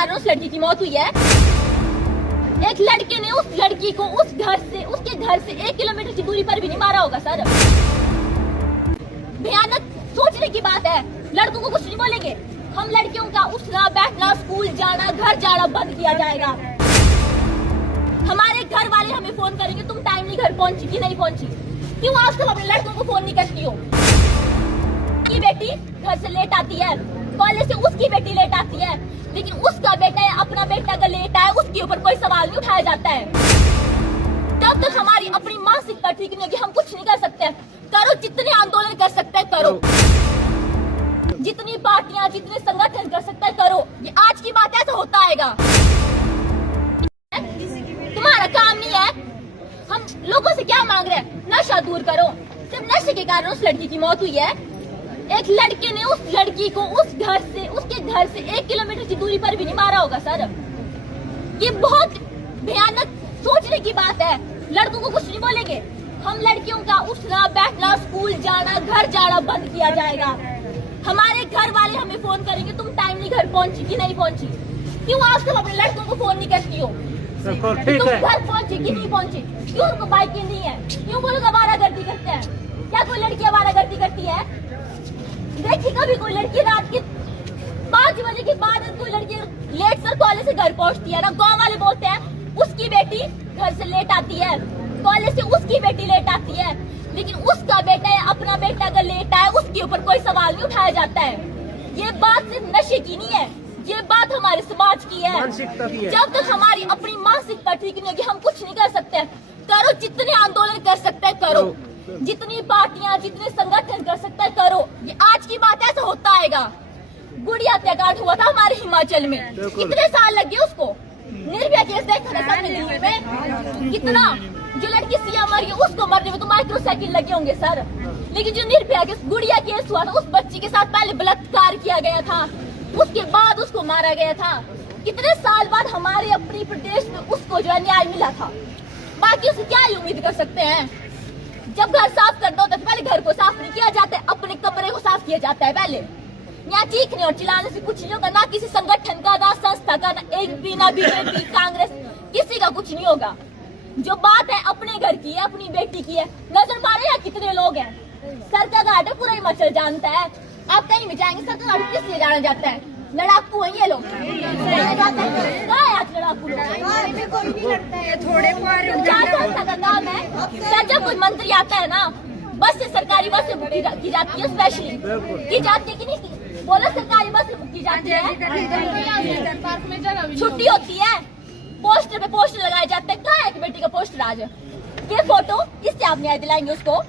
कारण उस लड़की की मौत हुई है। एक लड़के ने उस लड़की को उसके घर से 1 किलोमीटर की दूरी पर भी नहीं मारा होगा सर। भयानक सोचने की बात है। लड़कों को कुछ नहीं बोलेंगे, हम लड़कियों का उठना बैठना, स्कूल जाना, घर जाना बंद किया जाएगा। हमारे घर वाले हमें फोन करेंगे, तुम टाइमली घर पहुंची कि नहीं पहुंची, क्यों आज तुम अपने लड़कों को फोन नहीं करती हो। की बेटी घर से लेट आती है, कॉलेज से उसकी बेटी लेट आती है, लेकिन उसका बेटा या अपना बेटा अगर लेट आए उसके ऊपर कोई सवाल नहीं उठाया जाता है। जब तक हमारी अपनी मानसिकता ठीक नहीं होगी हम कुछ नहीं कर सकते। करो जितने आंदोलन कर सकते हैं करो, जितनी पार्टियां जितने संगठन कर सकते हैं करो। ये आज की बात है, ऐसा होता आएगा। तुम्हारा काम नहीं है। हम लोगों से क्या मांग रहे हैं? नशा दूर करो। सिर्फ नशे के कारण उस लड़की की मौत हुई है। एक लड़के ने उस लड़की को उसके घर से 1 किलोमीटर की दूरी पर भी नहीं मारा होगा सर। ये बहुत भयानक सोचने की बात है। लड़कों को कुछ नहीं बोलेंगे, हम लड़कियों का उठना बैठना, स्कूल जाना, घर जाना बंद किया जाएगा। हमारे घर वाले हमें फोन करेंगे, तुम टाइमली घर पहुंची कि नहीं पहुंची, क्यों आज तुम अपने लड़कों को फोन नहीं करती हो। तुम घर पहुंची कि नहीं पहुंची, क्यों उनको बाइकें नहीं है, क्यों वो लोग आवारागर्दी करते हैं। क्या कोई लड़की आवारागर्दी करती है? देखिए कभी कोई लड़की रात के 5 बजे के बाद कोई लड़की लेट सर कॉलेज से घर पहुंचती है ना, गांव वाले बोलते हैं उसकी बेटी घर से लेट आती है, कॉलेज से उसकी बेटी लेट आती है, लेकिन उसका बेटा या अपना बेटा अगर लेट आए उसके ऊपर कोई सवाल नहीं उठाया जाता है। ये बात सिर्फ नशे की नहीं है, ये बात हमारे समाज की है। जब तक हमारी अपनी मानसिकता ठीक नहीं होगी हम कुछ नहीं कर सकते। करो जितने आंदोलन कर सकते हैं करो, जितनी पार्टियां जितने संगठन कर सकते हैं करो। ये आज की बात है, ऐसा होता आएगा। गुड़िया हत्याकांड हुआ था हमारे हिमाचल में, कितने साल लग गए उसको। निर्भया केस देखा था सबने दिल्ली में, कितना जो लड़की सीएम मर गई उसको मरने में तो माइक्रो सेकंड लगे होंगे सर। लेकिन जो निर्भया केस गुड़िया केस हुआ था उस बच्ची के साथ पहले बलात्कार किया गया था, उसके बाद उसको मारा गया था। कितने साल बाद हमारे अपने प्रदेश में उसको जो है न्याय मिला था। बाकी उससे क्या ही उम्मीद कर सकते हैं। जब घर साफ करना होता है तो पहले घर को साफ नहीं किया जाता है, अपने कमरे को साफ किया जाता है पहले। यहाँ चीखने और चिल्लाने से कुछ नहीं होगा, ना किसी संगठन का, ना संस्था का, ना एक भी, ना बीजेपी कांग्रेस, किसी का कुछ नहीं होगा। जो बात है अपने घर की है, अपनी बेटी की है। नजर मारे यहाँ कितने लोग हैं। सर का घाट है पूरा हिमाचल जानता है। आप कहीं भी जाएंगे सर का घाट किस लिए जाना जाता है? लड़ाकू है ये लोग, लड़ाकू का काम है। जब कोई मंत्री आता है ना, बस से सरकारी बस से बुक की जाती है, स्पेशली की जाती है कि नहीं बोला, सरकारी बस से बुक की जाती है। छुट्टी होती है, पोस्टर पे पोस्टर लगाए जाते हैं। कहाँ है कि बेटी का पोस्टर आज के फोटो, इससे आप न्याय दिलाएंगे उसको,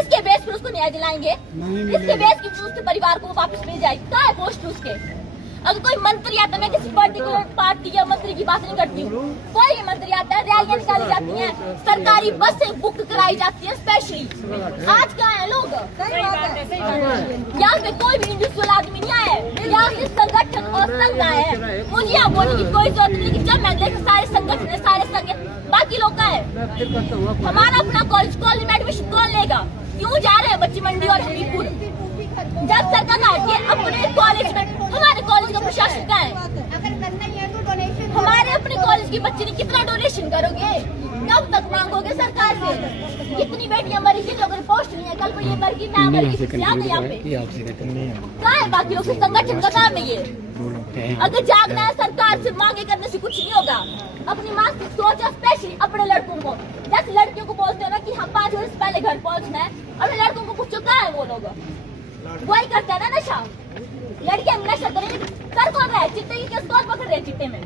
इसके बेस पर उसको न्याय दिलाएंगे, इसके बेस की उसके परिवार को वापस मिल जाएगी। कहाँ है पोस्टर उसके? अगर कोई मंत्री आता है, मैं किसी पर्टिकुलर पार्टी या मंत्री की बात नहीं करती हूँ, कोई भी मंत्री आता है, रैलियां निकाली जाती हैं, सरकारी बस से बुक कराई जाती है स्पेशली। आज कहाँ है लोग? यहाँ पे कोई भी इंडिविजुअल आदमी नहीं आया है, यहाँ से संगठन और संघ आए हैं। मुझे यहाँ बोलने की कोई जरूरत नहीं, लेकिन जब मैं देखा सारे संगठन है, सारे संघ, बाकी लोग का है। हमारा अपना कॉलेज में एडमिशन कौन लेगा? क्यों जा रहे हैं बच्ची मंडी और हमीरपुर? जब सरकार आती है अपने कॉलेज में, हमारे कॉलेज का प्रशासन का है। हमारे अपने कॉलेज की बच्चे ने कितना डोनेशन करोगे? कब तक मांगोगे सरकार से? कितनी बेटियां मरी, किन लोगों ने पोस्ट नहीं है, कल को ये मर गई, मैं मर गई, यहाँ पे कहाँ है बाकी लोग? संगठन का काम है ये। अगर जागना है सरकार से मांगे करने से कुछ नहीं होगा। अपनी माँ की सोच है, स्पेशली अपने लड़कों को। जैसे लड़कियों को बोलते हो ना कि हम 5 वर्ष पहले घर पहुँचना है, अपने लड़कों को पूछो कहाँ है वो लोग? वही करता है ना नशा। लड़के नशा करेंगे, कर कौन रहा है? चिट्टे की केस कौन पकड़ रहे हैं? चिट्टे में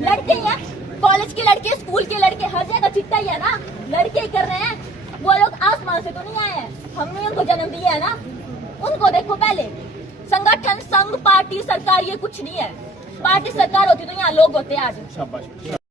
लड़के ही हैं, कॉलेज के लड़के, स्कूल के लड़के, हर जगह चिट्टा ही है ना, लड़के ही कर रहे हैं। वो लोग आसमान से तो नहीं आए हैं, हमने उनको जन्म दिया है ना। उनको देखो पहले। संगठन, संघ, पार्टी, सरकार ये कुछ नहीं है। पार्टी सरकार होती तो यहाँ लोग होते आज।